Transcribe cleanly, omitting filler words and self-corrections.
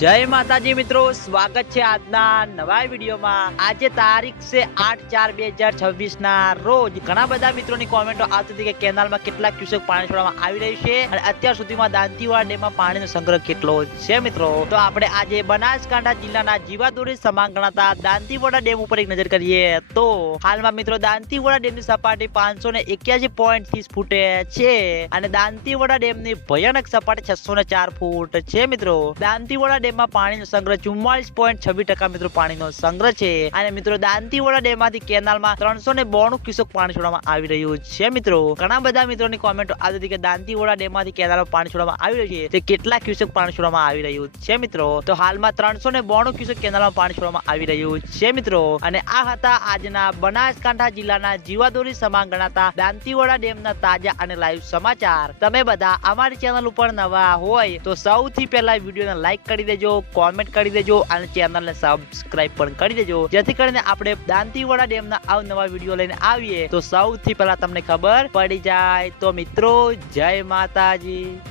જય માતાજી મિત્રો, સ્વાગત છે આજના નવા વિડીયોમાં। આજે તારીખ છે 8/4/2026 ના રોજ ઘણા બધા મિત્રોની કોમેન્ટો આવતી હતી કે કેનાલમાં કેટલા ક્યુસેક પાણી છોડવામાં આવી રહ્યું છે અને અત્યાર સુધીમાં દાંતીવાડા ડેમમાં પાણીનો સંગ્રહ કેટલો છે મિત્રો। તો આપણે આજે બનાસકાંઠા જિલ્લાના જીવાદોરી સમાન ગણાતા દાંતીવાડા ડેમ ઉપર એક નજર કરીએ તો હાલમાં મિત્રો દાંતીવાડા ડેમની સપાટી 581.30 ફૂટે છે અને દાંતીવાડા ડેમની ભયાનક સપાટી 604 ફૂટ છે મિત્રો। દાંતીવાડા ડેમમાં પાણીનો સંગ્રહ 44.26% મિત્રો પાણીનો સંગ્રહ છે અને મિત્રો દાંતીવાડા ડેમમાંથી કેનાલમાં 392 ક્યુસેક પાણી છોડવામાં આવી રહ્યું છે મિત્રો। ઘણા બધા મિત્રોની કોમેન્ટો આવી હતી કે દાંતીવાડા ડેમમાંથી કેનાલમાં પાણી છોડવામાં આવી રહ્યું છે તે કેટલા ક્યુસેક પાણી છોડવામાં આવી રહ્યું છે મિત્રો। તો હાલમાં 392 ક્યુસેક કેનાલમાં પાણી છોડવામાં આવી રહ્યું છે મિત્રો। અને આ હતા આજના બનાસકાંઠા જિલ્લાના જીવાદોરી સમાન ગણાતા દાંતીવાડા ડેમના તાજા અને લાઈવ સમાચાર। તમે બધા અમારી ચેનલ ઉપર નવા હોય તો સૌથી પહેલા વિડીયોને લાઈક કરી દેજો, કોમેન્ટ કરી દેજો અને ચેનલને સબસ્ક્રાઇબ પણ કરી દેજો, જેથી કરીને આપણે દાંતીવાડા ડેમના અવનવા વિડીયો લઈને આવીએ તો સૌથી પહેલા તમને ખબર પડી જાય। તો મિત્રો, જય માતાજી।